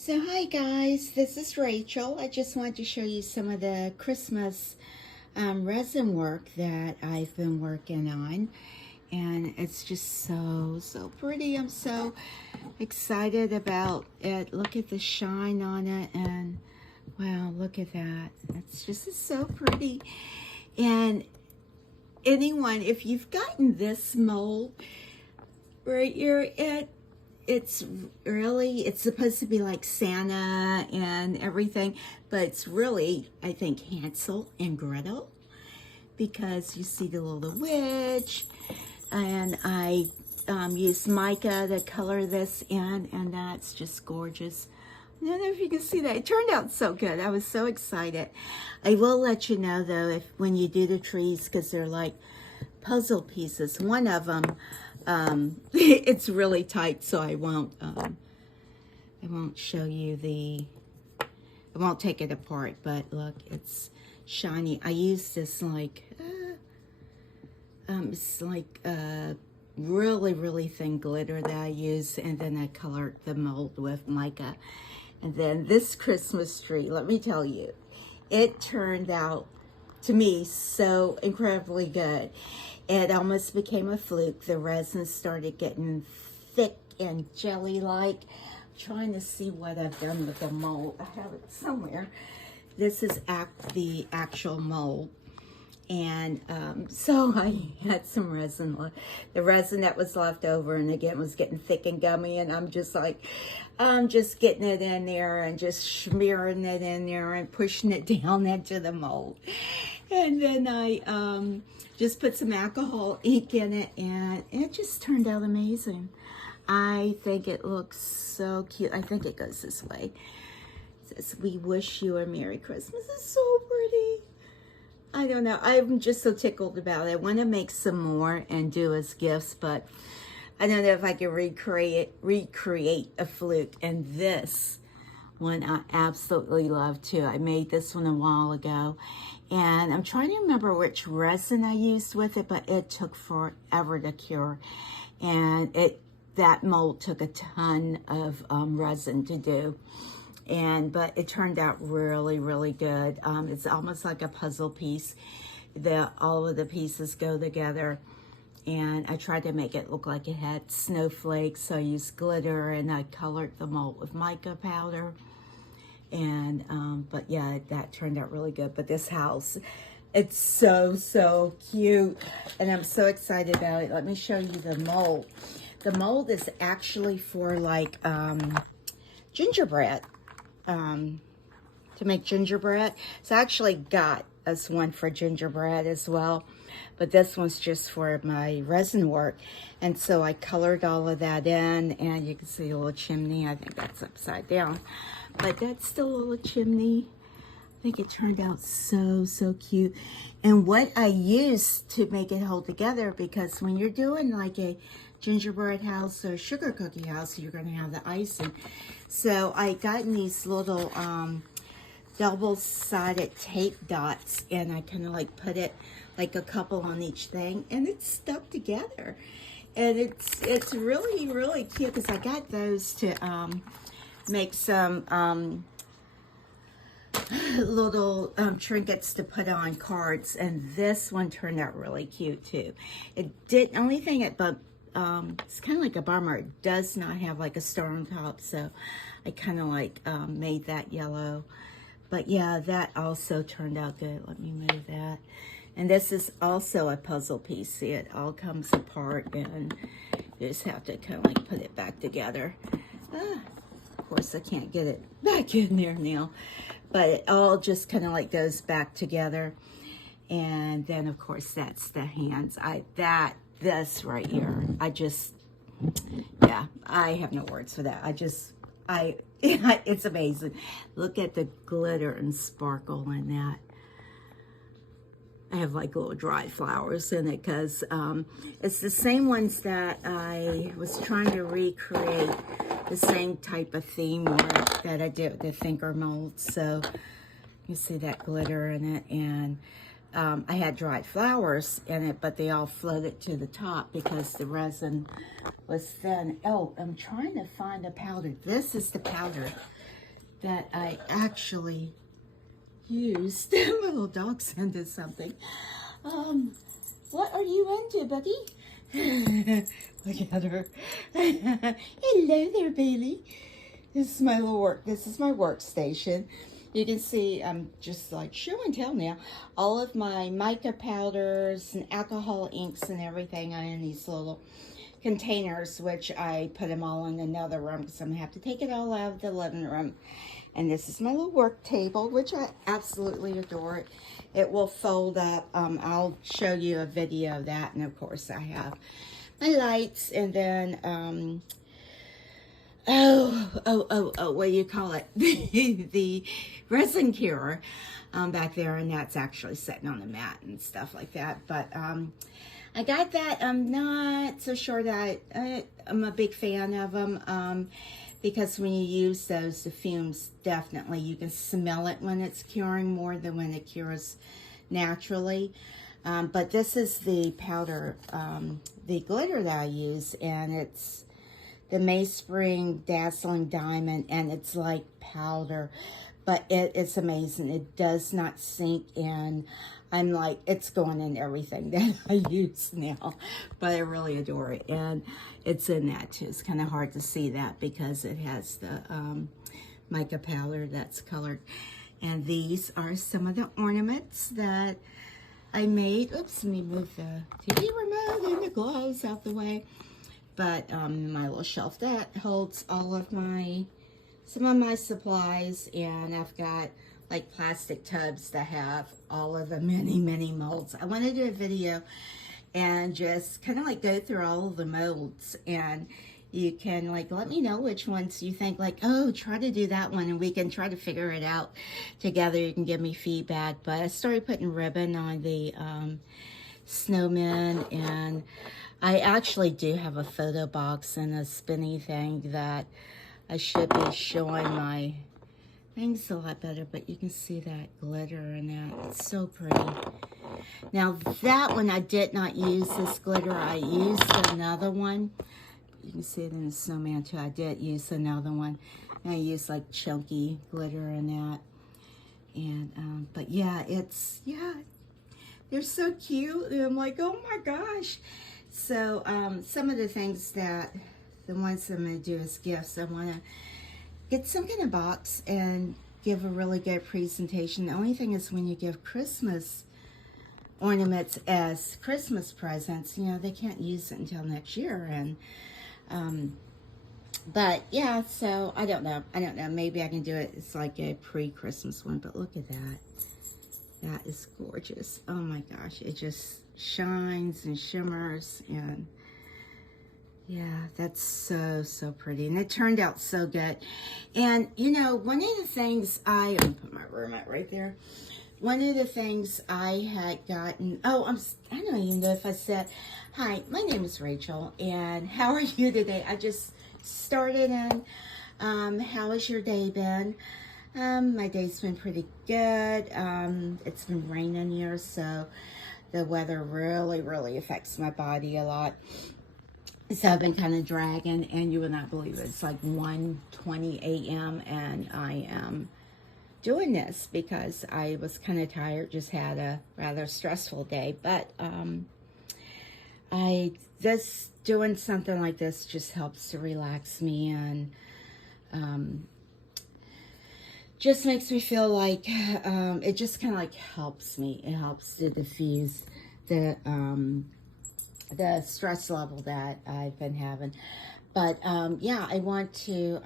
So hi guys, this is Rachel. I just wanted to show you some of the Christmas resin work that I've been working on, and it's just so pretty. I'm so excited about it. Look at the shine on it, and wow, look at that. It's so pretty. And anyone, if you've gotten this mold right here, it's supposed to be like Santa and everything, but it's really, I think, Hansel and Gretel, because you see the little witch, and I used mica to color this in, and that's just gorgeous. I don't know if you can see that. It turned out so good. I was so excited. I will let you know though, if when you do the trees, because they're like puzzle pieces, one of them, it's really tight, so I won't show you I won't take it apart, but look, it's shiny. I use this it's like really thin glitter that I use, and then I colored the mold with mica. And then this Christmas tree, let me tell you, it turned out to me so incredibly good. It almost became a fluke. The resin started getting thick and jelly-like. I'm trying to see what I've done with the mold. I have it somewhere. This is the actual mold. And so I had some resin, the resin that was left over, and again was getting thick and gummy, and I'm just getting it in there and just smearing it in there and pushing it down into the mold. And then I just put some alcohol ink in it, and it just turned out amazing. I think it looks so cute. I think it goes this way. It says, "We wish you a Merry Christmas." It's so pretty. I don't know. I'm just so tickled about it. I want to make some more and do as gifts, but I don't know if I can recreate a fluke. And this one I absolutely love too. I made this one a while ago, and I'm trying to remember which resin I used with it, but it took forever to cure, and that mold took a ton of resin to do. But it turned out really good. It's almost like a puzzle piece. All of the pieces go together, and I tried to make it look like it had snowflakes, so I used glitter, and I colored the mold with mica powder. And but yeah, that turned out really good. But this house, it's so cute, and I'm so excited about it. Let me show you the mold. The mold is actually for like gingerbread. To make gingerbread. So I actually got us one for gingerbread as well, but this one's just for my resin work. And so I colored all of that in, and you can see a little chimney. I think that's upside down, but that's still a little chimney. I think it turned out so cute. And what I used to make it hold together, because when you're doing like a gingerbread house or sugar cookie house, you're going to have the icing. So I got these little double-sided tape dots, and I kind of like put it like a couple on each thing, and it's stuck together. And it's really cute, because I got those to make some little trinkets to put on cards, and this one turned out really cute too. Only thing it's kind of like a bummer, it does not have like a star on top, so I kind of like made that yellow. But yeah, that also turned out good. Let me move that. And this is also a puzzle piece. See, it all comes apart, and you just have to kind of like put it back together. Of course, I can't get it back in there now, but it all just kind of like goes back together. And then of course that's the hands. This right here, yeah, I have no words for that. It's amazing. Look at the glitter and sparkle in that. I have like little dried flowers in it, because it's the same ones that I was trying to recreate, the same type of theme work that I did with the thinker mold. So you see that glitter in it, and I had dried flowers in it, but they all floated to the top because the resin was thin. Oh, I'm trying to find the powder. This is the powder that I actually used. My little dog sent us something. What are you into, buddy? Look at her. Hello there, Bailey. This is my little work. This is my workstation. You can see I'm just like show and tell now. All of my mica powders and alcohol inks and everything are in these little containers, which I put them all in another room because I'm gonna have to take it all out of the living room. And this is my little work table, which I absolutely adore. It will fold up. I'll show you a video of that, and of course I have my lights, and then what do you call it? the resin cure back there, and that's actually sitting on the mat and stuff like that. But I got that. I'm not so sure that I'm a big fan of them because when you use those, the fumes, definitely you can smell it when it's curing more than when it cures naturally. But this is the powder, the glitter that I use, and it's the Mayspring Dazzling Diamond, and it's like powder, but it's amazing. It does not sink in. I'm like, it's going in everything that I use now, but I really adore it. And it's in that too. It's kind of hard to see that because it has the mica powder that's colored. And these are some of the ornaments that I made. Oops, let me move the TV remote and the gloves out the way. But my little shelf that holds all of some of my supplies, and I've got like plastic tubs that have all of the many molds. I want to do a video and just kind of like go through all of the molds, and you can like let me know which ones you think like, oh, try to do that one, and we can try to figure it out together. You can give me feedback. But I started putting ribbon on the snowmen, and I actually do have a photo box and a spinny thing that I should be showing my things a lot better, but you can see that glitter and that. It's so pretty. Now that one I did not use this glitter. I used another one. You can see it in the snowman too. I did use another one. And I used like chunky glitter and that. And but yeah, they're so cute. And I'm like, oh my gosh. So some of the things that, the ones I'm going to do as gifts, I want to get some kind of box and give a really good presentation. The only thing is when you give Christmas ornaments as Christmas presents, you know, they can't use it until next year. And but yeah, so I don't know. Maybe I can do it. It's like a pre-Christmas one, but look at that. That is gorgeous. Oh my gosh, it just shines and shimmers, and yeah, that's so pretty, and it turned out so good. And you know, one of the things I'm gonna put my remote right there. One of the things I had gotten, I don't even know if I said, hi, my name is Rachel, and how are you today? I just started in, how has your day been? My day's been pretty good. It's been raining here, so the weather really affects my body a lot. So I've been kind of dragging, and you would not believe it. It's like 1:20 a.m. and I am doing this because I was kind of tired, just had a rather stressful day. But doing something like this just helps to relax me, and just makes me feel like it just kind of like helps me. It helps to diffuse the stress level that I've been having. But yeah, I want to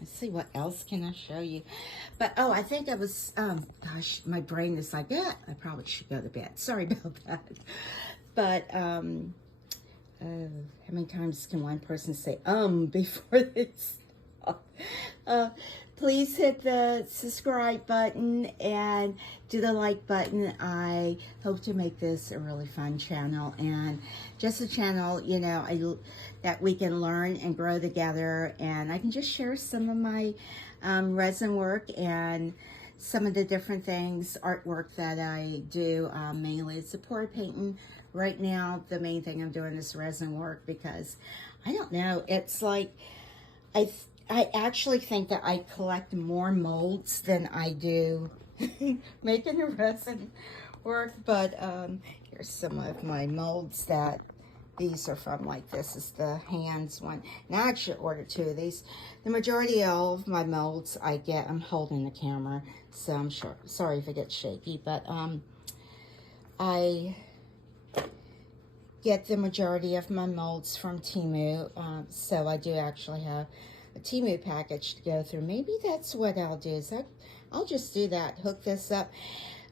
let's see, what else can I show you? But oh, I think I was gosh, my brain is like, yeah, I probably should go to bed. Sorry about that. But how many times can one person say before they stop? Please hit the subscribe button and do the like button. I hope to make this a really fun channel, and just a channel, you know, that we can learn and grow together, and I can just share some of my resin work and some of the different things, artwork that I do. Mainly it's pour painting. Right now, the main thing I'm doing is resin work because, I don't know, it's like, I actually think that I collect more molds than I do making the resin work. But here's some of my molds that these are from. Like this is the hands one. And I actually ordered 2 of these. The majority of all of my molds I get, I'm holding the camera, so I'm sorry if it gets shaky, but I get the majority of my molds from Temu, so I do actually have a Temu package to go through. Maybe that's what I'll do. Is I'll just do that. Hook this up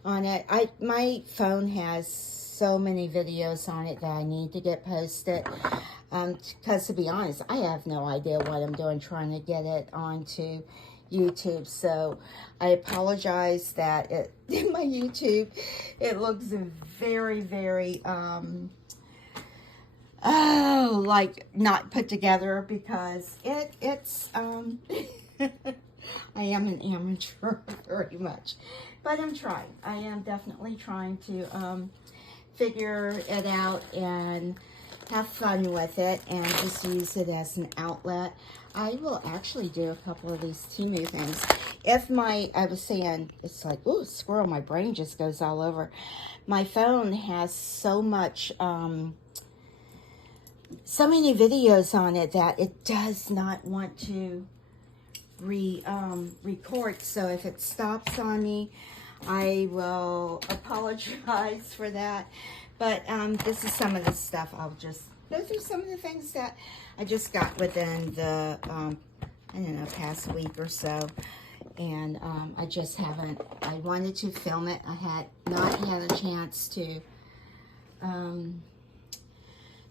on it. My phone has so many videos on it that I need to get posted. Because to be honest, I have no idea what I'm doing trying to get it onto YouTube. So I apologize that in my YouTube it looks very, very like not put together, because it's I am an amateur very much, but I'm trying. I am definitely trying to figure it out and have fun with it and just use it as an outlet. I will actually do a couple of these Temu things. If I was saying, it's like, ooh, squirrel, my brain just goes all over. My phone has so much, so many videos on it that it does not want to record. So if it stops on me, I will apologize for that. But this is some of the stuff. I'll just go through some of the things that I just got within the, I don't know, past week or so. And I just haven't, I wanted to film it. I had not had a chance to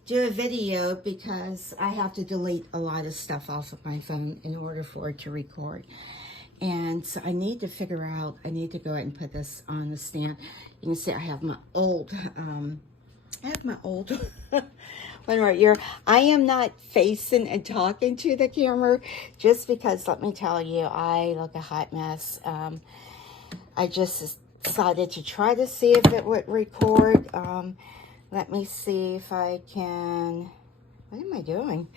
do a video because I have to delete a lot of stuff off of my phone in order for it to record. And so I need to figure out, I need to go ahead and put this on the stand. You can see I have my old, one right here. I am not facing and talking to the camera just because, let me tell you, I look a hot mess. I just decided to try to see if it would record. Let me see if I can, what am I doing?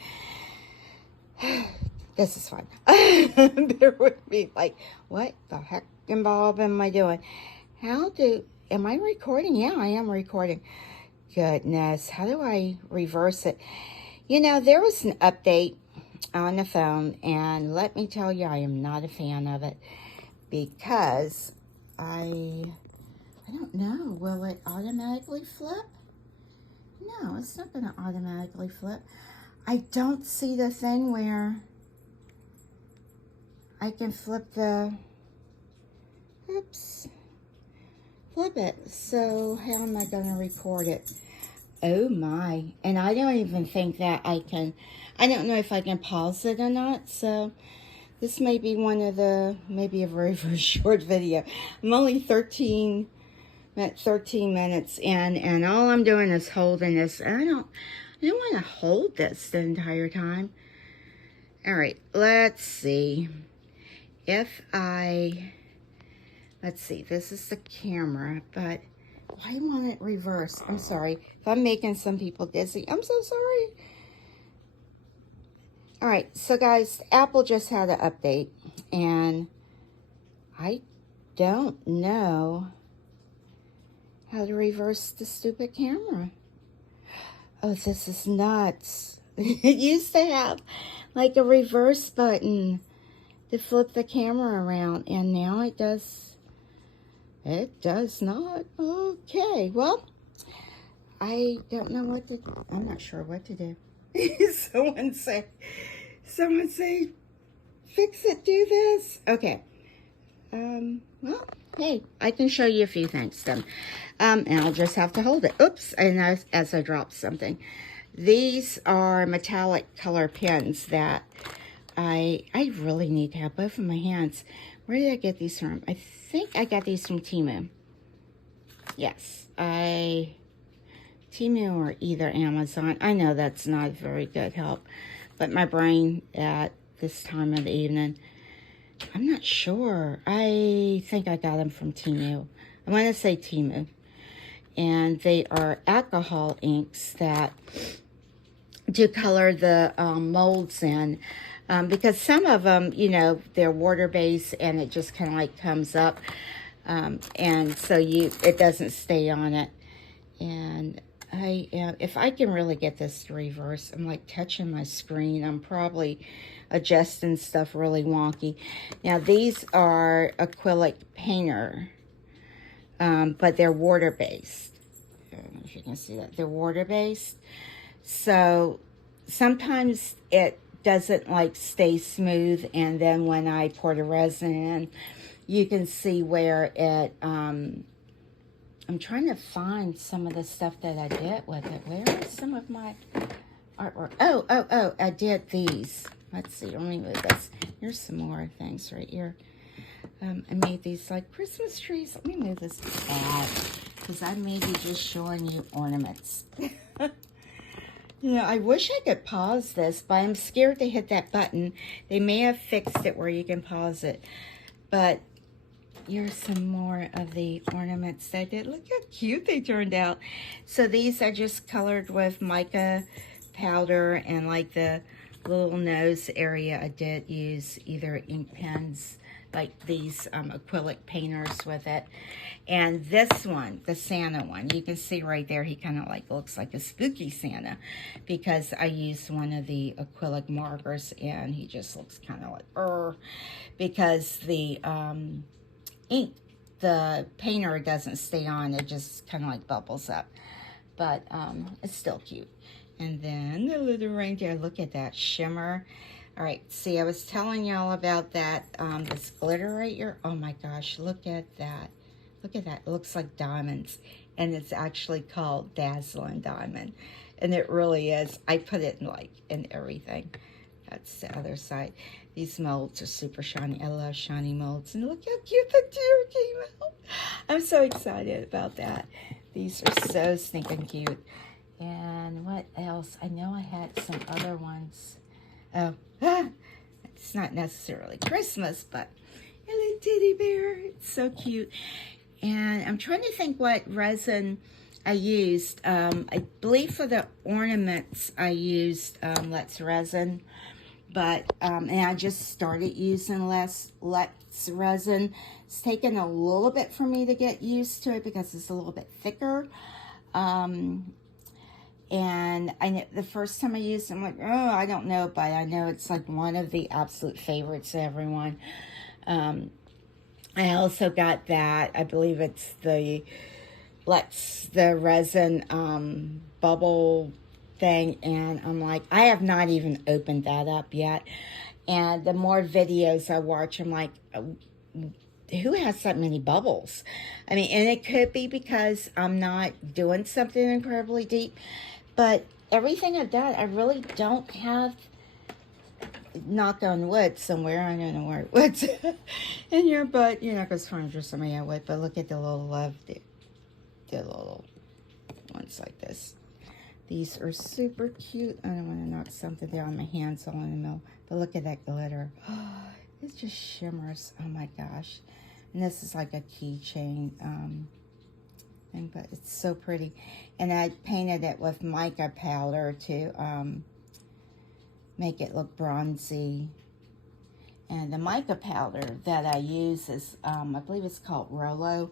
This is fun. There would be like, what the heck and Bob am I doing? Am I recording? Yeah, I am recording. Goodness, how do I reverse it? You know, there was an update on the phone, and let me tell you, I am not a fan of it because I don't know, will it automatically flip? No, it's not going to automatically flip. I don't see the thing where I can flip flip it. So how am I going to record it? Oh my. And I don't even think that I don't know if I can pause it or not. So this may be maybe a very, very short video. I'm only 13 minutes in, and all I'm doing is holding this. I don't want to hold this the entire time. All right, let's see. Let's see, this is the camera, but why won't it reverse? I'm sorry. If I'm making some people dizzy, I'm so sorry. All right, so guys, Apple just had an update, and I don't know how to reverse the stupid camera. Oh, this is nuts. It used to have like a reverse button to flip the camera around, and now it does not. Okay, well, I don't know what to do. I'm not sure what to do. Someone say, fix it, do this. Okay. Well, hey, I can show you a few things then. And I'll just have to hold it. Oops, and as I dropped something. These are metallic color pens that I really need to have both in my hands. Where did I get these from? I think I got these from Temu. Yes, Temu or either Amazon. I know that's not very good help, but my brain at this time of the evening, I'm not sure. I think I got them from Temu. I'm going to say Temu. And they are alcohol inks that to color the molds in. because some of them, you know, they're water-based and it just kind of like comes up. And so it doesn't stay on it. And if I can really get this to reverse, I'm like touching my screen. I'm probably adjusting stuff really wonky. Now these are acrylic painter, but they're water-based. I don't know if you can see that. They're water-based. So sometimes it doesn't like stay smooth, and then when I pour the resin in, you can see where it, I'm trying to find some of the stuff that I did with it. Where are some of my artwork? Oh, I did these. Let's see, let me move this. Here's some more things right here. I made these like Christmas trees. Let me move this back, because I may be just showing you ornaments. You know, I wish I could pause this, but I'm scared to hit that button. They may have fixed it where you can pause it. But here's some more of the ornaments that I did. Look how cute they turned out. So these are just colored with mica powder, and like the little nose area, I did use either ink pens, like these acrylic painters with it. And this one, the Santa one, you can see right there, he kind of like looks like a spooky Santa, because I used one of the acrylic markers, and he just looks kind of like, because the ink, the painter doesn't stay on, it just kind of like bubbles up. But it's still cute. And then the little reindeer, look at that shimmer. All right, see, I was telling y'all about that, this glitter right here. Oh my gosh, look at that. Look at that, it looks like diamonds. And it's actually called Dazzling Diamond. And it really is. I put it in everything. That's the other side. These molds are super shiny. I love shiny molds. And look how cute the deer came out. I'm so excited about that. These are so stinking cute. And what else? I know I had some other ones. Oh, it's not necessarily Christmas, but a little teddy bear. It's so cute. And I'm trying to think what resin I used. I believe for the ornaments I used Let's Resin. But, and I just started using Let's Resin. It's taken a little bit for me to get used to it because it's a little bit thicker. And I know the first time I used it, I'm like, oh, I don't know, but I know it's like one of the absolute favorites of everyone. I also got that, I believe it's the resin bubble thing, and I'm like, I have not even opened that up yet. And the more videos I watch, I'm like, who has that many bubbles? I mean, and it could be because I'm not doing something incredibly deep, but everything I've done, I really don't have, knock on wood somewhere, I don't know where it would in here, but you know, because furniture somebody I would, but look at the little the little ones like this. These are super cute. I don't want to knock something there on my hands all in the middle, but look at that glitter. It just shimmers. Oh my gosh. And this is like a keychain thing, but it's so pretty. And I painted it with mica powder to make it look bronzy. And the mica powder that I use is, I believe it's called Rolo.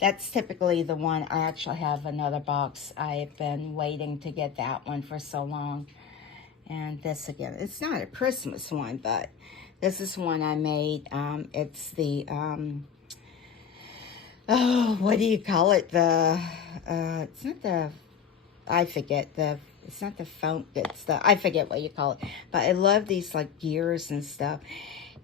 That's typically the one. I actually have another box. I've been waiting to get that one for so long. And this again, it's not a Christmas one, but this is one I made. It's the, oh, what do you call it? It's not the, I forget, it's not the foam, it's the, I forget what you call it. But I love these like gears and stuff.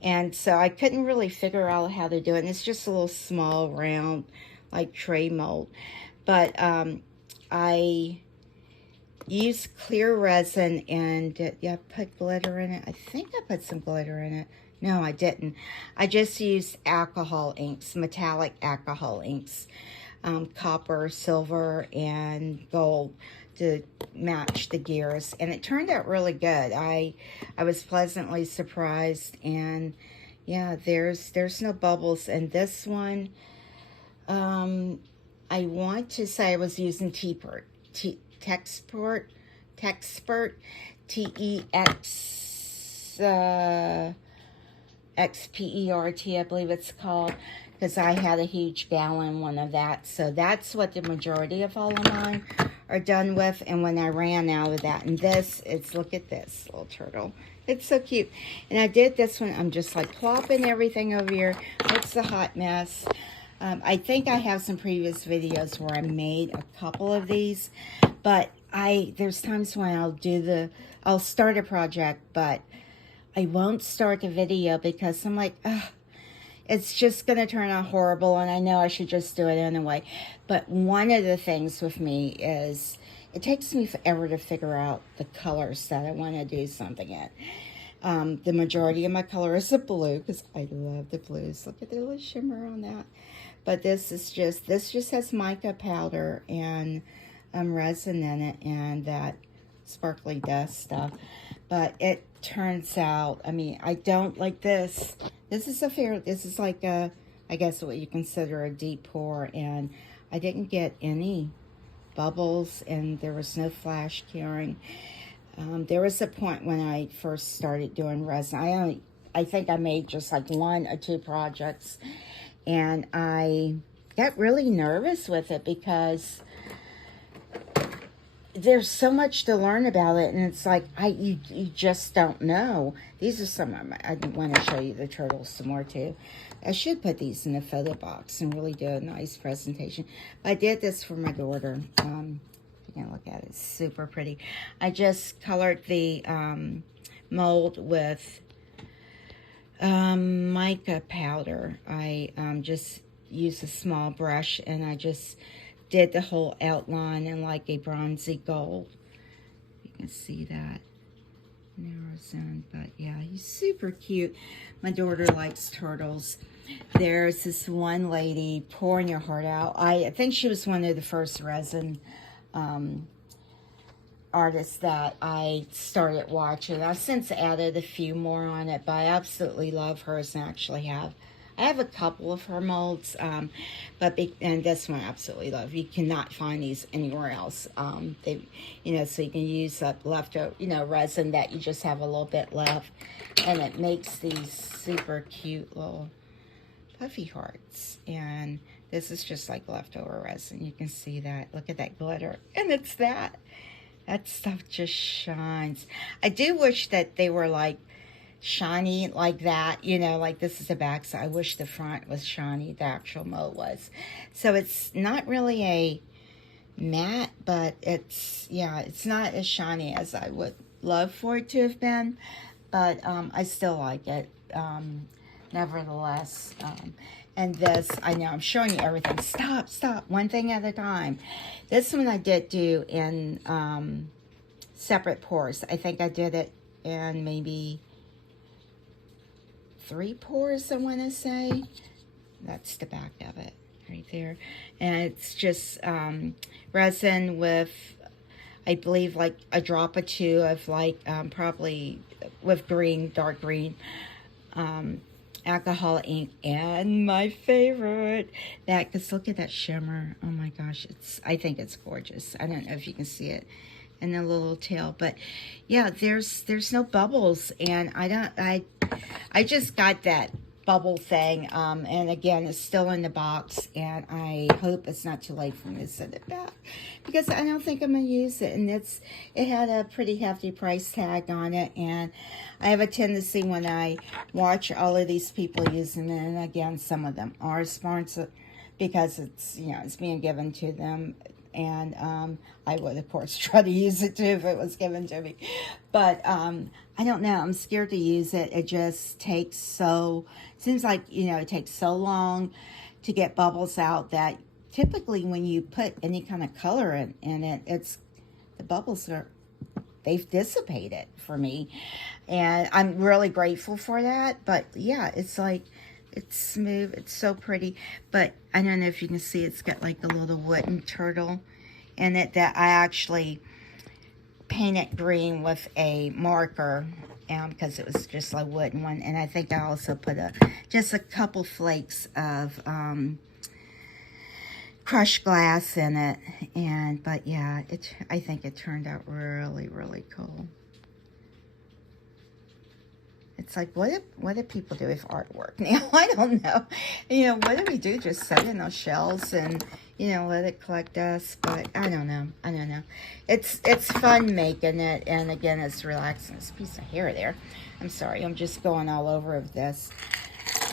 And so I couldn't really figure out how to do it. And it's just a little small, round, like tray mold. But I used clear resin and yeah, I put glitter in it. I think I put some glitter in it. No, I didn't. I just used alcohol inks, metallic alcohol inks, copper, silver, and gold to match the gears, and it turned out really good. I was pleasantly surprised, and yeah, there's no bubbles. And this one, I want to say I was using Texpert, Texpert, Expert, I believe it's called, because I had a huge gallon one of that. So that's what the majority of all of mine are done with. And when I ran out of that, and this, look at this little turtle. It's so cute. And I did this one, I'm just like plopping everything over here. It's a hot mess. I think I have some previous videos where I made a couple of these, but there's times when I'll start a project, but I won't start the video because I'm like, ugh, it's just going to turn out horrible, and I know I should just do it anyway. But one of the things with me is it takes me forever to figure out the colors that I want to do something in. The majority of my color is the blue because I love the blues. Look at the little shimmer on that. But this just has mica powder and resin in it and that sparkly dust stuff. But it turns out, I mean, I don't like this. This is like a, I guess what you consider a deep pour, and I didn't get any bubbles, and there was no flash curing. There was a point when I first started doing resin. I think I made just like 1 or 2 projects, and I got really nervous with it because there's so much to learn about it, and it's like you just don't know. These are some of my, I want to show you the turtles some more too. I should put these in a photo box and really do a nice presentation. I did this for my daughter. You can look at it, it's super pretty. I just colored the mold with mica powder. I just used a small brush, and I just did the whole outline in like a bronzy gold. You can see that narrows in, but yeah, he's super cute. My daughter likes turtles. There's this one lady pouring your heart out. I think she was one of the first resin artists that I started watching. I've since added a few more on it, but I absolutely love hers and actually I have a couple of her molds, and this one I absolutely love. You cannot find these anywhere else. So you can use up leftover, resin that you just have a little bit left, and it makes these super cute little puffy hearts. And this is just like leftover resin. You can see that. Look at that glitter, and it's that stuff just shines. I do wish that they were like shiny like that, like this is the back, so I wish the front was shiny, the actual mold was. So it's not really a matte, but it's not as shiny as I would love for it to have been, but I still like it nevertheless. And this, I know I'm showing you everything. Stop, one thing at a time. This one I did do in separate pours. I think I did it in maybe 3 pours, I want to say. That's the back of it right there. And it's just resin with, I believe, like a drop or 2 of like probably with green, dark green alcohol ink, and my favorite, because look at that shimmer. Oh my gosh, I think it's gorgeous. I don't know if you can see it and the little tail, but yeah, there's no bubbles, and I just got that bubble thing, and again, it's still in the box, and I hope it's not too late for me to send it back, because I don't think I'm gonna use it, and it had a pretty hefty price tag on it, and I have a tendency when I watch all of these people using it, and again, some of them are sponsored because it's being given to them. And I would, of course, try to use it too if it was given to me. But I don't know. I'm scared to use it. It just takes seems like, it takes so long to get bubbles out that typically when you put any kind of color in it, the bubbles they've dissipated for me. And I'm really grateful for that. But yeah, it's like, it's smooth, it's so pretty, but I don't know if you can see, it's got like a little wooden turtle in it that I actually painted green with a marker because it was just a wooden one, and I think I also put just a couple flakes of crushed glass in it, but yeah, I think it turned out really, really cool. it's like, what do people do with artwork now? I don't know. You know, what do we do? Just set it in those shelves and, you know, let it collect dust? But I don't know. I don't know. It's fun making it, and again, it's relaxing. This piece of hair there. I'm sorry, I'm just going all over this.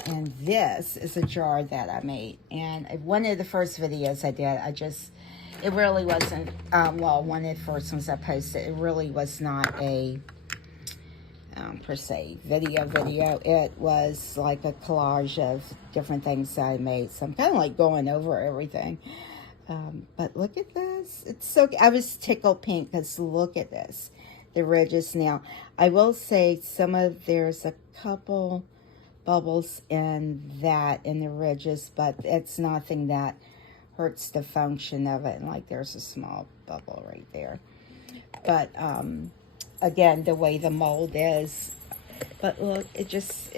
And this is a jar that I made. And one of the first videos I did, it really wasn't, well, one of the first ones I posted, it really was not a, per se, video. It was like a collage of different things that I made. So I'm kind of like going over everything. But look at this. It's so, I was tickled pink because look at this. The ridges. Now, I will say there's a couple bubbles in the ridges, but it's nothing that hurts the function of it. And like there's a small bubble right there. But again, the way the mold is. But look, it's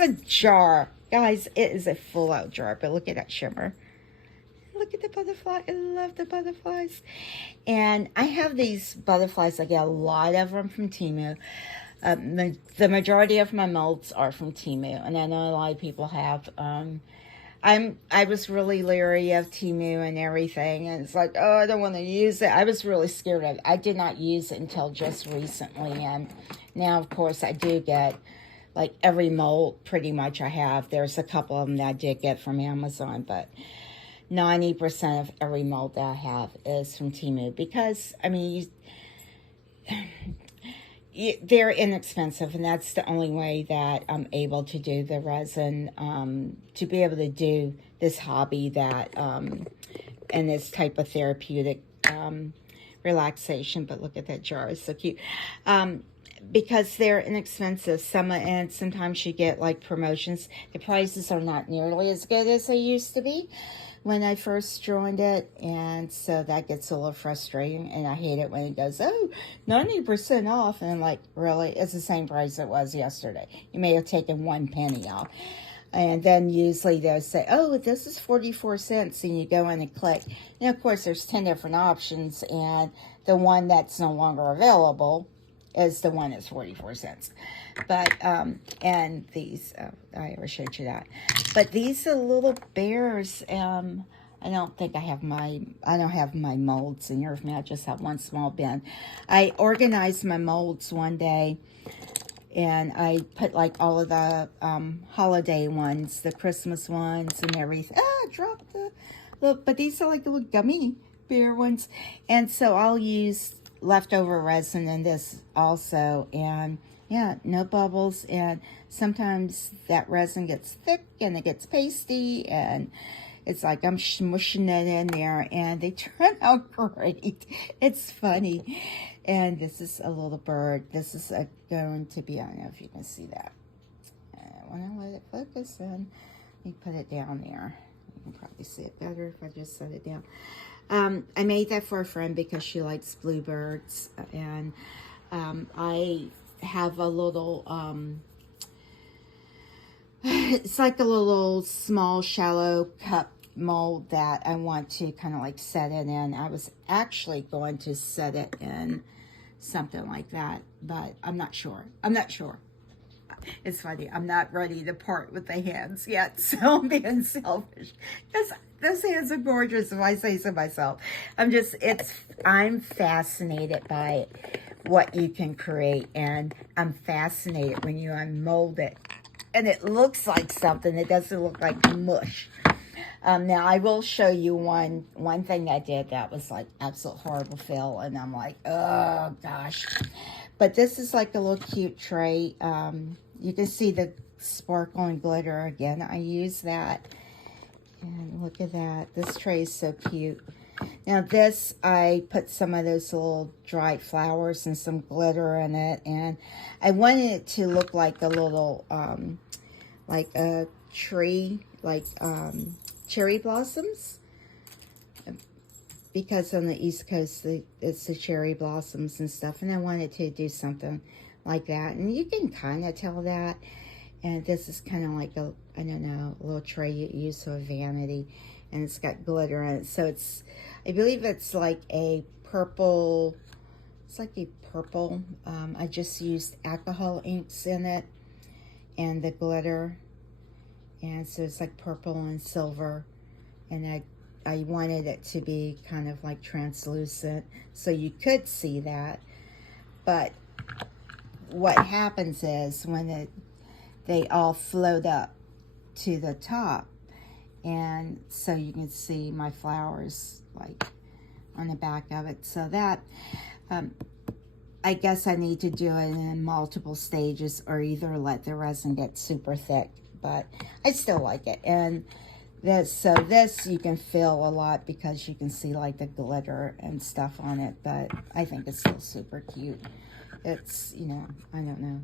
a jar. Guys, it is a full out jar, but look at that shimmer. Look at the butterfly. I love the butterflies. And I have these butterflies. I get a lot of them from Temu. The majority of my molds are from Temu, and I know a lot of people have. I was really leery of Temu and everything, and it's like, oh, I don't want to use it. I was really scared of it. I did not use it until just recently, and now, of course, I do get, like, every mold pretty much I have. There's a couple of them that I did get from Amazon, but 90% of every mold that I have is from Temu because, I mean, they're inexpensive, and that's the only way that I'm able to do the resin, to be able to do this hobby that, and this type of therapeutic relaxation. But look at that jar, it's so cute. Because they're inexpensive, and sometimes you get like promotions. The prices are not nearly as good as they used to be when I first joined it, and so that gets a little frustrating, and I hate it when it goes, oh, 90% off, and I'm like, really? It's the same price it was yesterday. You may have taken 1 penny off. And then usually they'll say, oh, this is 44 cents, and you go in and click. And of course, there's 10 different options, and the one that's no longer available is the one that's 44 cents. But, and these, I ever showed you that. But these are little bears. I don't think I have I don't have my molds in here with me. I just have one small bin. I organized my molds one day, and I put like all of the holiday ones, the Christmas ones and everything. Ah, I dropped look, but these are like the little gummy bear ones. And so I'll use leftover resin in this also, and yeah, no bubbles. And sometimes that resin gets thick and it gets pasty, and it's like I'm smushing it in there, and they turn out great. It's funny. And this is a little bird. This is going to be, I don't know if you can see that. When I let it focus in, let me put it down there. You can probably see it better if I just set it down. I made that for a friend because she likes bluebirds, and I have a little, it's like a little small shallow cup mold that I want to kind of like set it in. I was actually going to set it in something like that, but I'm not sure. It's funny, I'm not ready to part with the hands yet, so I'm being selfish because those hands are gorgeous, if I say so myself. I'm fascinated by what you can create, and I'm fascinated when you unmold it and it looks like something. It doesn't look like mush. Now I will show you one thing I did that was like absolute horrible fail, and I'm like, oh gosh. But this is like a little cute tray. You can see the sparkle and glitter again. I use that. And look at that. This tray is so cute. Now this, I put some of those little dried flowers and some glitter in it. And I wanted it to look like a little, like a tree, like cherry blossoms. Because on the East Coast, it's the cherry blossoms and stuff. And I wanted to do something like that. And you can kind of tell that. And this is kind of like a, I don't know, a little tray you use for a vanity. And it's got glitter in it. So it's, I believe it's like a purple it's like a purple. I just used alcohol inks in it and the glitter. And so it's like purple and silver. And I wanted it to be kind of like translucent so you could see that. But what happens is when they all float up to the top, and so you can see my flowers like on the back of it. So that I guess I need to do it in multiple stages, or either let the resin get super thick, but I still like it. And this you can feel a lot because you can see like the glitter and stuff on it, but I think it's still super cute. It's, you know, I don't know,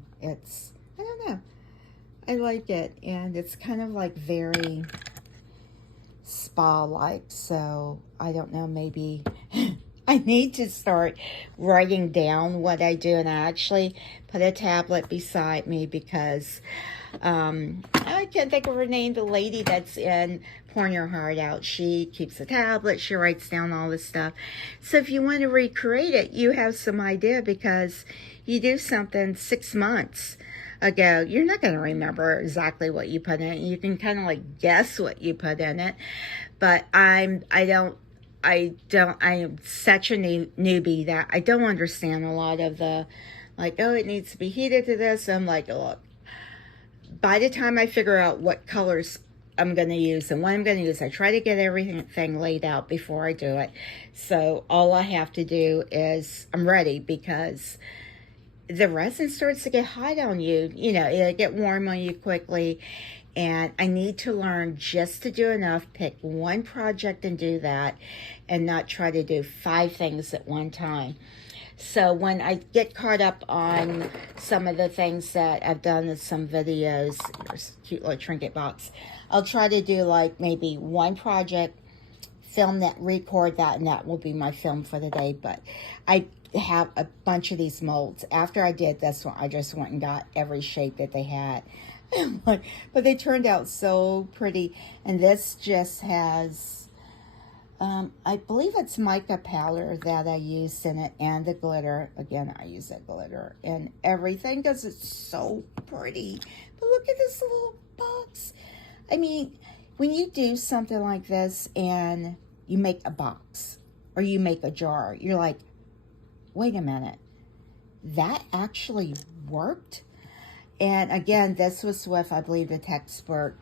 I like it. And it's kind of like very spa-like, so I don't know, maybe I need to start writing down what I do. And I actually put a tablet beside me because I can't think of her name, the lady that's in Pouring Your Heart Out. She keeps a tablet, she writes down all this stuff. So if you want to recreate it, you have some idea, because you do something 6 months ago, you're not going to remember exactly what you put in it. You can kind of like guess what you put in it, but I am such a newbie that I don't understand a lot of the, like, oh, it needs to be heated to this. I'm like, look, by the time I figure out what colors I'm going to use and what I'm going to use, I try to get everything laid out before I do it. So all I have to do is I'm ready, because the resin starts to get hot on you. You know, it'll get warm on you quickly. And I need to learn just to do enough, pick one project and do that, and not try to do 5 things at one time. So when I get caught up on some of the things that I've done in some videos, there's a cute little trinket box, I'll try to do like maybe one project, film that, record that, and that will be my film for the day. But I have a bunch of these molds. After I did this one, I just went and got every shape that they had. But they turned out so pretty. And this just has, I believe it's mica powder that I used in it, and the glitter. Again, I use that glitter and everything because it's so pretty. But look at this little box. I mean, when you do something like this and you make a box or you make a jar, you're like, wait a minute, that actually worked? And again, this was with, I believe, the Texpert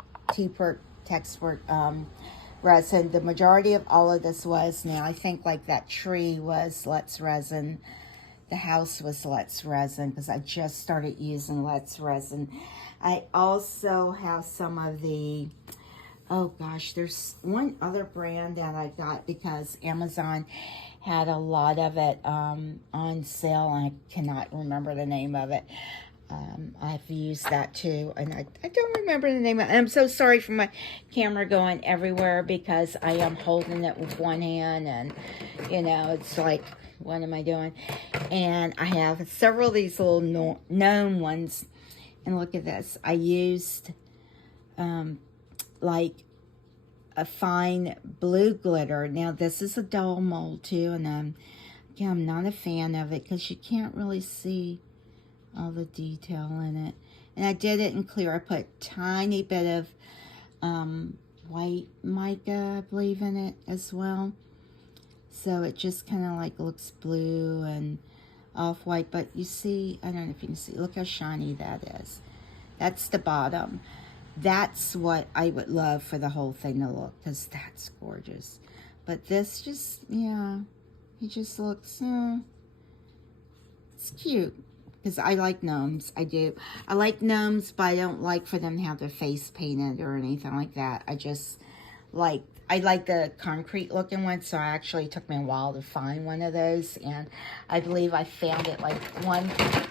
resin. The majority of all of this was, now I think like that tree was Let's Resin. The house was Let's Resin, because I just started using Let's Resin. I also have some of the, oh gosh, there's one other brand that I got because Amazon had a lot of it on sale. I cannot remember the name of it. I've used that too, and I don't remember the name of it. I'm so sorry for my camera going everywhere because I am holding it with one hand, and you know, it's like, what am I doing? And I have several of these little known ones, and look at this. I used like a fine blue glitter. Now this is a dull mold too, and again, I'm not a fan of it because you can't really see all the detail in it. And I did it in clear. I put a tiny bit of white mica, I believe, in it as well. So it just kind of like looks blue and off-white. But you see, I don't know if you can see, look how shiny that is. That's the bottom. That's what I would love for the whole thing to look, because that's gorgeous. But this just, yeah, it just looks, it's cute. Because I like gnomes, I do. I like gnomes, but I don't like for them to have their face painted or anything like that. I just like, I like the concrete looking one, so I actually took me a while to find one of those. And I believe I found it like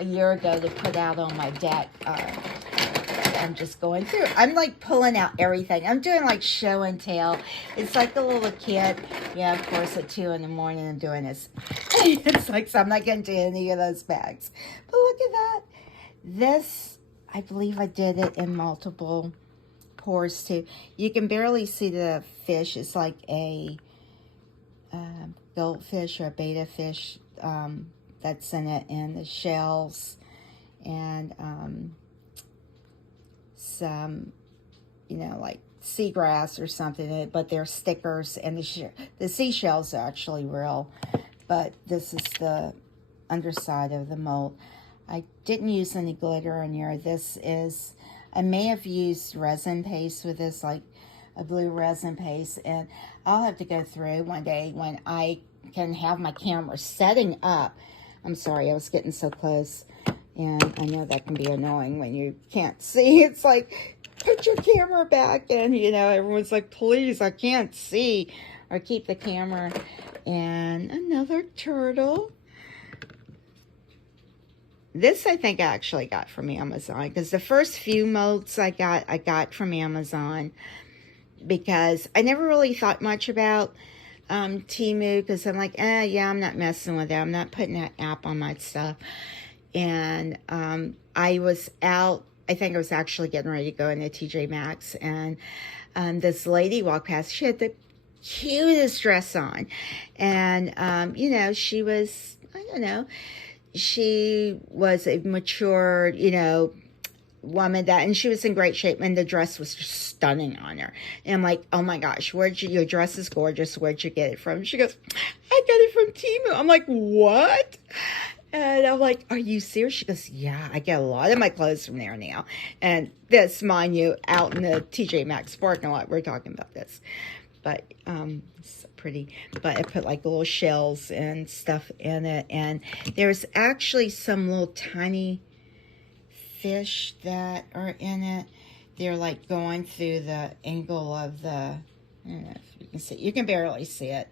a year ago to put out on my deck. I'm just going through. I'm like pulling out everything. I'm doing like show and tell. It's like a little kid. Yeah, of course, at 2 in the morning I'm doing this. It's like, so I'm not getting to any of those bags. But look at that. This, I believe I did it in multiple pours too. You can barely see the fish. It's like a goldfish or a betta fish that's in it, and the shells, and some, you know, like seagrass or something, but they're stickers, and the seashells are actually real, but this is the underside of the mold. I didn't use any glitter in here. This is, I may have used resin paste with this, like a blue resin paste, and I'll have to go through one day when I can have my camera setting up. I'm sorry, I was getting so close, and I know that can be annoying when you can't see. It's like, put your camera back, and you know, everyone's like, please, I can't see, or keep the camera. And another turtle. This I think I actually got from Amazon, because the first few molds I got from Amazon, because I never really thought much about Temu, because I'm like, yeah, I'm not messing with that. I'm not putting that app on my stuff. And I was out, I think I was actually getting ready to go into TJ Maxx, and this lady walked past. She had the cutest dress on, and you know, she was, I don't know, she was a mature, you know, woman, that, and she was in great shape, and the dress was just stunning on her. And I'm like, oh my gosh, your dress is gorgeous. Where'd you get it from? She goes, I got it from Temu. I'm like, what? And I'm like, are you serious? She goes, yeah, I get a lot of my clothes from there now. And this, mind you, out in the TJ Maxx parking lot, we're talking about this. But it's pretty. But I put like little shells and stuff in it. And there's actually some little tiny fish that are in it. They're like going through the angle of the, I don't know if you can see, you can barely see it,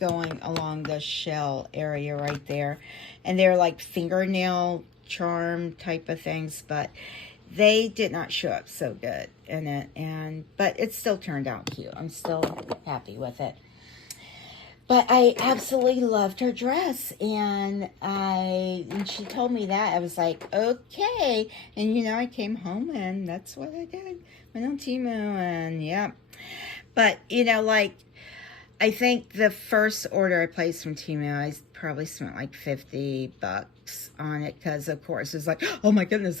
going along the shell area right there. And they're like fingernail charm type of things, but they did not show up so good in it. But it still turned out cute. I'm still happy with it. But I absolutely loved her dress, and when she told me that, I was like, okay. And you know, I came home, and that's what I did. Went on Temu, and yeah. But you know, like, I think the first order I placed from Temu, I probably spent like $50 on it, because of course it's like, oh my goodness,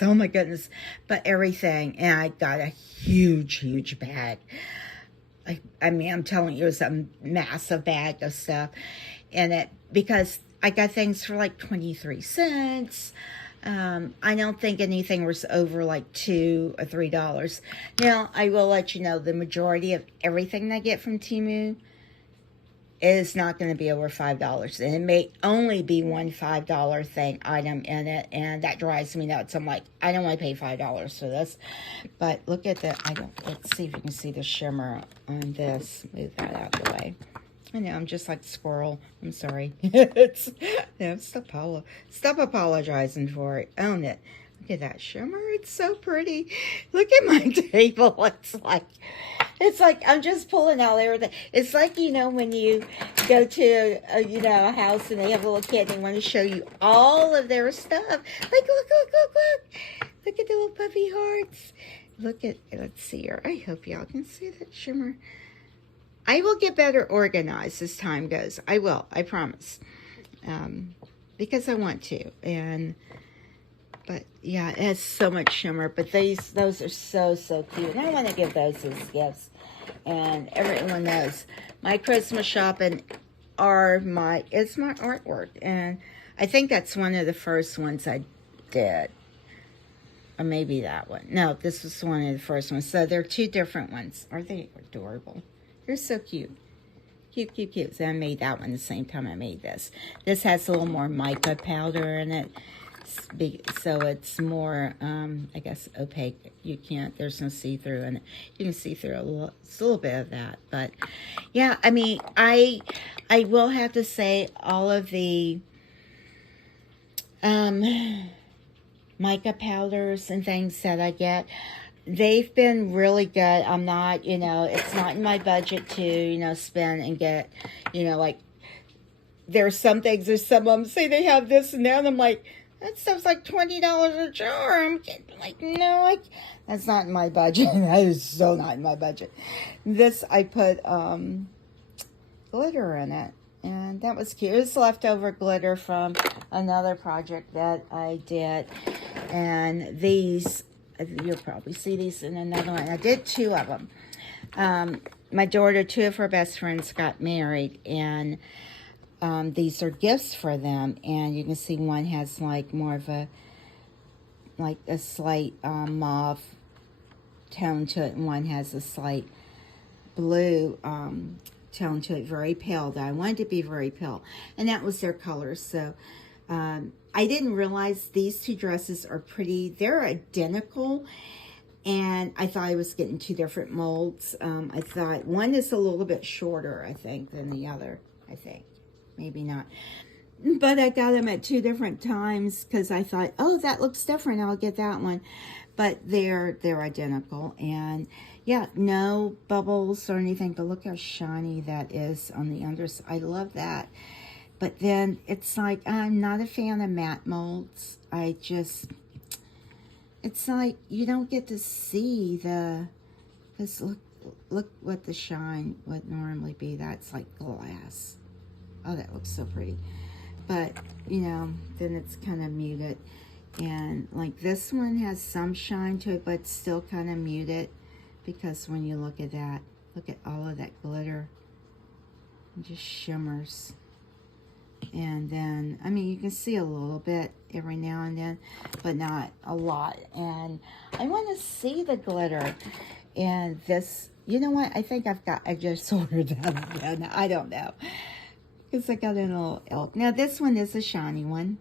but everything, and I got a huge bag. I mean, I'm telling you, it was a massive bag of stuff in it, because I got things for like 23 cents. I don't think anything was over like $2 or $3. Now, I will let you know, the majority of everything I get from Temu is not going to be over $5. And it may only be one $5 item in it, and that drives me nuts. I'm like, I don't want to pay $5 for this. But look at the, let's see if you can see the shimmer on this. Move that out of the way. I know, I'm just like squirrel. I'm sorry. Stop apologizing for it. Own it. Look at that shimmer. It's so pretty. Look at my table. It's like I'm just pulling out everything. It's like, you know, when you go to a house and they have a little kid and they want to show you all of their stuff. Like, look at the little puppy hearts. Let's see here. I hope y'all can see that shimmer. I will get better organized as time goes. I will. I promise. Because I want to. But yeah, it has so much shimmer. But those are so cute. And I want to give those as gifts. And everyone knows my Christmas shopping it's my artwork. And I think that's one of the first ones I did. Or maybe that one. No, this was one of the first ones. So they're two different ones. Are they adorable? They're so cute. Cute. So I made that one the same time I made this. This has a little more mica powder in it. So it's more, I guess, opaque. There's no see-through in it. You can see through a little bit of that. But, yeah, I mean, I will have to say all of the mica powders and things that I get, they've been really good. I'm not, it's not in my budget to, spend and get, like, there's some things, there's some of them say they have this and that, and I'm like, that stuff's like $20 a jar. I'm like, no, that's not in my budget. That is so not in my budget. This, I put glitter in it, And that was cute. It was leftover glitter from another project that I did. And these, you'll probably see these in another one. I did 2 of them. My daughter, 2 of her best friends got married, and these are gifts for them. And you can see one has like more of a, like a slight mauve tone to it, and one has a slight blue tone to it, very pale, though I wanted to be very pale, and that was their colors. So I didn't realize these 2 dresses are pretty. They're identical, and I thought I was getting 2 different molds. I thought one is a little bit shorter, I think, than the other. I think, maybe not, but I got them at 2 different times because I thought, oh, that looks different, I'll get that one. But they're identical, and yeah, no bubbles or anything, but look how shiny that is on the underside. I love that. But then it's like, I'm not a fan of matte molds. It's like you don't get to see because look what the shine would normally be. That's like glass. Oh, that looks so pretty. But, you know, then it's kind of muted. And like this one has some shine to it, but still kind of muted. Because when you look at that, look at all of that glitter. It just shimmers. And then, I mean, you can see a little bit every now and then, but not a lot. And I want to see the glitter. And this, you know what? I think I just ordered that again. I don't know. Because I got a little elk. Now, this one is a shiny one.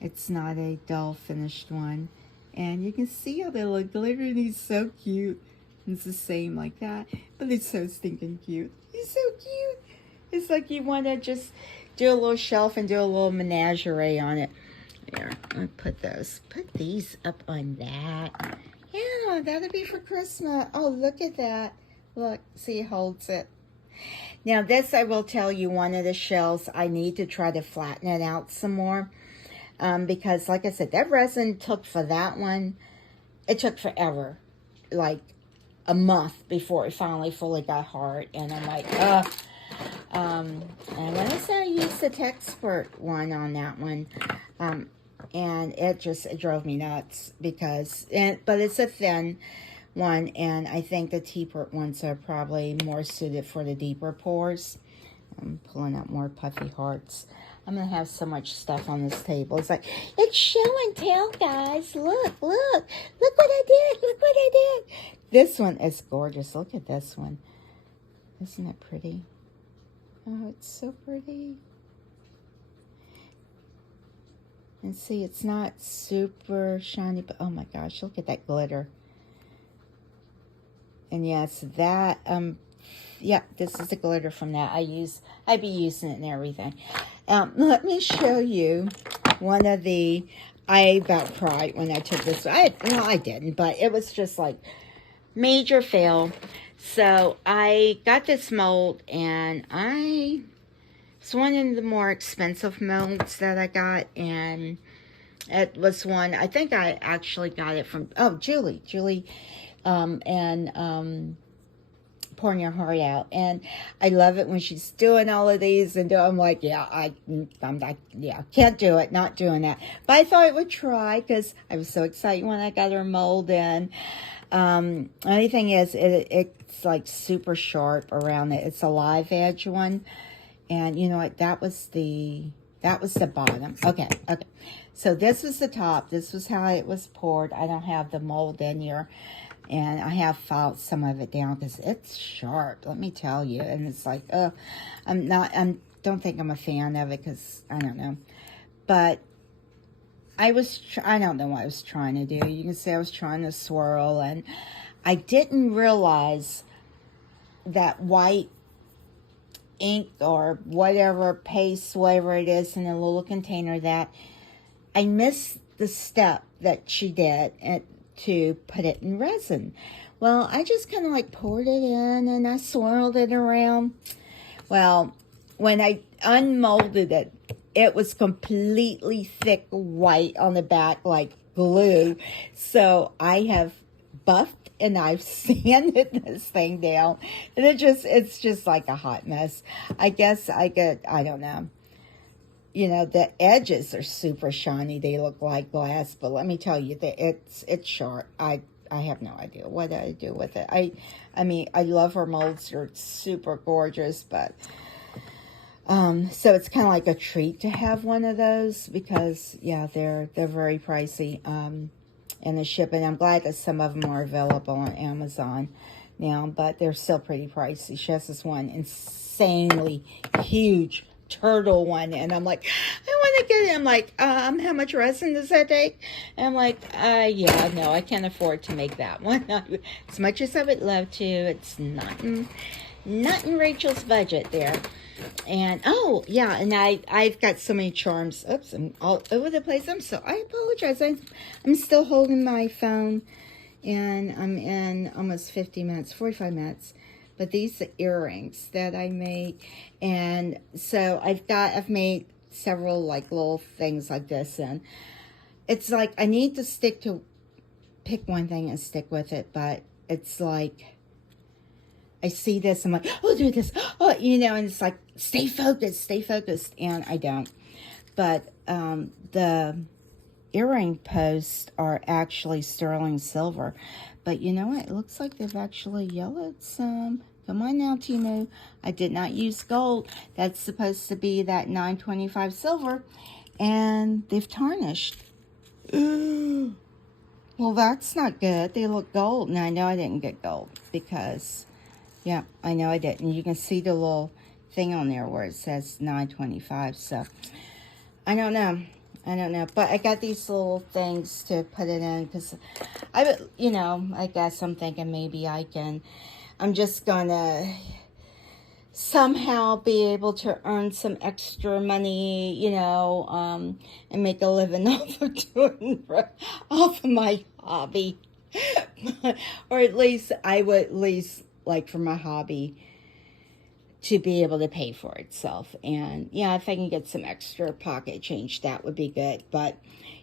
It's not a dull finished one. And you can see how the little glitter, and he's so cute. It's the same like that, but it's so stinking cute. He's so cute. It's like you want to just do a little shelf and do a little menagerie on it. Here, I'll put these up on that. Yeah, that'll be for Christmas. Oh, look at that. Look, see, it holds it. Now this, I will tell you, one of the shells, I need to try to flatten it out some more. Because like I said, that resin took for that one, it took forever. Like a month before it finally fully got hard, and I'm like, ugh. And when I say I used the Texpert one on that one, and it drove me nuts because, but it's a thin one, and I think the T-Pert ones are probably more suited for the deeper pores. I'm pulling out more puffy hearts. I'm going to have so much stuff on this table. It's like, it's show and tell, guys. Look what I did. Look what I did. This one is gorgeous. Look at this one. Isn't it pretty? Oh, it's so pretty. And see, it's not super shiny, but oh my gosh, look at that glitter. And yes, that, yeah, this is the glitter from that. I'd be using it and everything. Let me show you one of the, I about cried when I took this. I didn't, but it was just like major fail. So I got this mold, and it's one of the more expensive molds that I got, and it was one, I think I actually got it from, oh, Julie, Pouring Your Heart Out. And I love it when she's doing all of these, and I'm like, yeah, I'm like, yeah, can't do it, not doing that. But I thought I would try because I was so excited when I got her mold in. Only thing is, it's like super sharp around it. It's a live edge one, and you know what? That was the bottom. Okay. So this was the top. This was how it was poured. I don't have the mold in here. And I have filed some of it down because it's sharp, let me tell you. And it's like, don't think I'm a fan of it because, I don't know. But I don't know what I was trying to do. You can see I was trying to swirl, and I didn't realize that white ink or whatever paste, whatever it is in a little container, that I missed the step that she did to put it in resin. Well, I just kind of like poured it in and I swirled it around. Well, when I unmolded it, it was completely thick white on the back like glue. So I have buffed and I've sanded this thing down, and it's just like a hot mess. I guess I don't know. You know, the edges are super shiny. They look like glass, but let me tell you that it's sharp. I have no idea what I do with it. I mean, I love her molds. They're super gorgeous, but so it's kind of like a treat to have one of those because yeah, they're very pricey. And the shipping, I'm glad that some of them are available on Amazon now, but they're still pretty pricey. She has this one insanely huge turtle one, and I'm like, I want to get it. I'm like, how much resin does that take? And I'm like, yeah, no, I can't afford to make that one. As much as I would love to, it's not in Rachel's budget there. And oh yeah, and I've got so many charms. Oops, I'm all over the place. I apologize. I'm still holding my phone, and I'm in almost 50 minutes, 45 minutes. But these are earrings that I made, and so I've made several like little things like this, and it's like I need to pick one thing and stick with it, but it's like I see this, I'm like, oh, do this, oh, you know, and it's like, stay focused, and I don't. But the earring posts are actually sterling silver. But you know what? It looks like they've actually yellowed some. Come on now, Temu. I did not use gold. That's supposed to be that $9.25 silver. And they've tarnished. Well, that's not good. They look gold. Now, I know I didn't get gold because, yeah, I know I didn't. You can see the little thing on there where it says $9.25. So, I don't know. But I got these little things to put it in because I guess I'm thinking maybe I'm just gonna somehow be able to earn some extra money, and make a living off of my hobby. Or at least I would like for my hobby to be able to pay for itself. And yeah, if I can get some extra pocket change, that would be good. But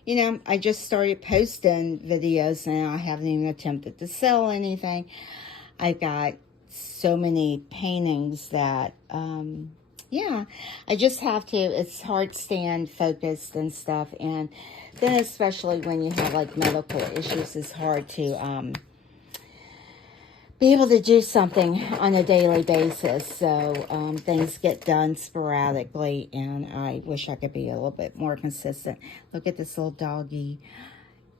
I just started posting videos and I haven't even attempted to sell anything. I've got so many paintings that I just have to, it's hard staying focused and stuff. And then especially when you have like medical issues, it's hard to be able to do something on a daily basis. So things get done sporadically, and I wish I could be a little bit more consistent. Look at this little doggy.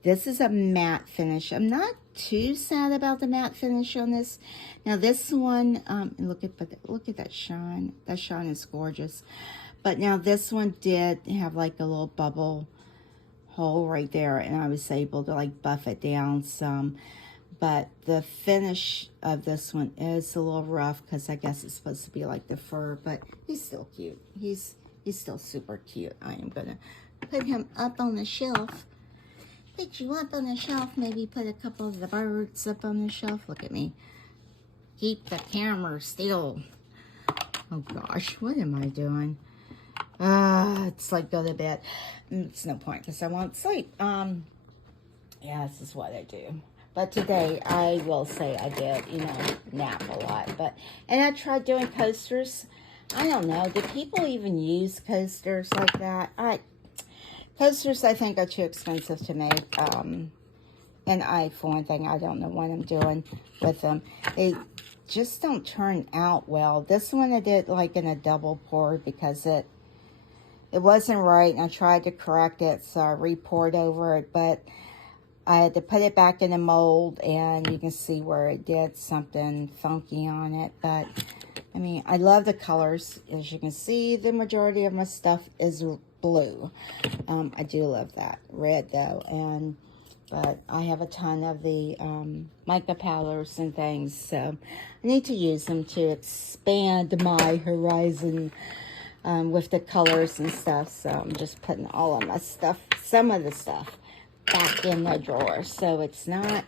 This is a matte finish. I'm not too sad about the matte finish on this. Now this one, look at that shine. That shine is gorgeous. But now this one did have like a little bubble hole right there, and I was able to like buff it down some. But the finish of this one is a little rough because I guess it's supposed to be like the fur, but he's still cute. He's still super cute. I am gonna put him up on the shelf. Put you up on the shelf. Maybe put a couple of the birds up on the shelf. Look at me. Keep the camera still. Oh gosh, what am I doing? It's like go to bed. It's no point because I won't sleep. Yeah, this is what I do. But today, I will say I did, nap a lot. And I tried doing coasters. I don't know. Do people even use coasters like that? Coasters, I think, are too expensive to make. And for one thing, I don't know what I'm doing with them. They just don't turn out well. This one I did like in a double pour because it wasn't right. And I tried to correct it, so I re-poured over it. But I had to put it back in the mold, and you can see where it did something funky on it. But, I mean, I love the colors. As you can see, the majority of my stuff is blue. I do love that. Red, though. But I have a ton of the mica powders and things, so I need to use them to expand my horizon with the colors and stuff. So I'm just putting all of my stuff, some of the stuff, back in the drawer so it's not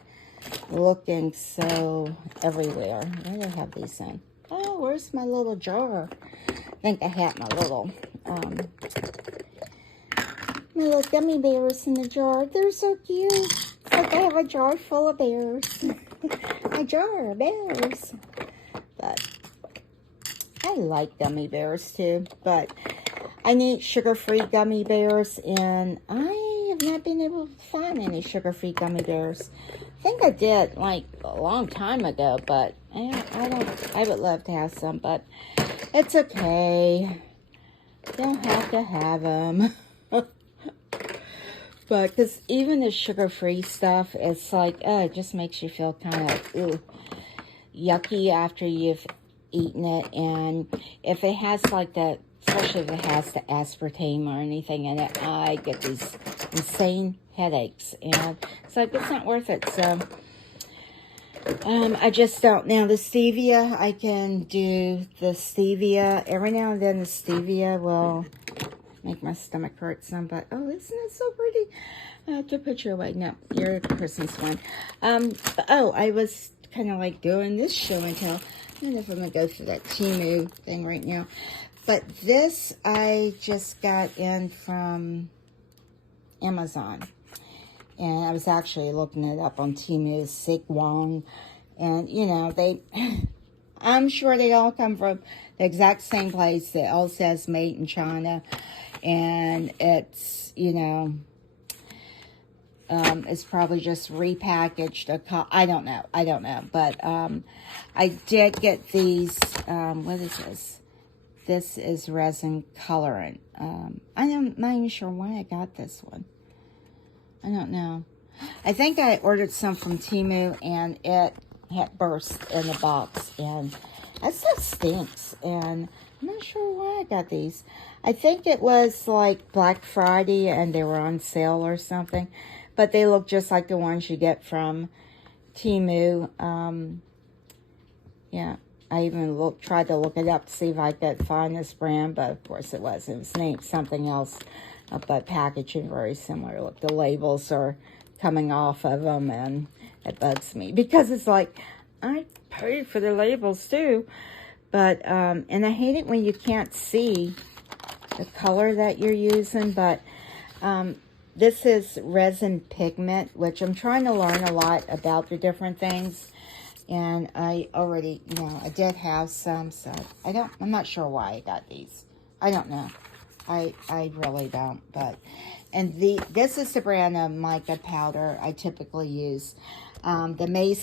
looking so everywhere. Where do I have these in? Oh, where's my little jar? I think I had my little gummy bears in the jar. They're so cute. Like I have a jar full of bears. A jar of bears. But I like gummy bears too. But I need sugar-free gummy bears, and I have not been able to find any sugar-free gummy bears. I think I did like a long time ago, but I would love to have some, but it's okay. Don't have to have them. But because even the sugar-free stuff, it's like, it just makes you feel kind of yucky after you've eaten it. And if it has like that, especially if it has the aspartame or anything in it, I get these insane headaches. And it's like, it's not worth it. So I just don't. Now, the stevia, I can do the stevia. Every now and then the stevia will make my stomach hurt some, but oh, isn't it so pretty? I have to put you away. No, you're a Christmas one. But, oh, I was kind of like doing this show and tell. I don't know if I'm going to go through that Temu thing right now. But this I just got in from Amazon. And I was actually looking it up on Temu, Sigwong. And, you know, I'm sure they all come from the exact same place that all says made in China. And it's, you know, it's probably just repackaged. I don't know. But I did get these, what is this? This is resin colorant. I'm not even sure why I got this one. I don't know. I think I ordered some from Temu, and it had burst in the box, and that stuff stinks, and I'm not sure why I got these. I think it was like Black Friday, and they were on sale or something, but they look just like the ones you get from Temu. Yeah, I even tried to look it up to see if I could find this brand, but of course it wasn't. It was named something else. But packaging very similar. Look, the labels are coming off of them, and it bugs me because it's like I paid for the labels too. But and I hate it when you can't see the color that you're using. But this is resin pigment, which I'm trying to learn a lot about the different things. And I already, you know, I did have some, so I'm not sure why I got these. I don't know. I really don't, but, and this is the brand of mica powder I typically use. The Maze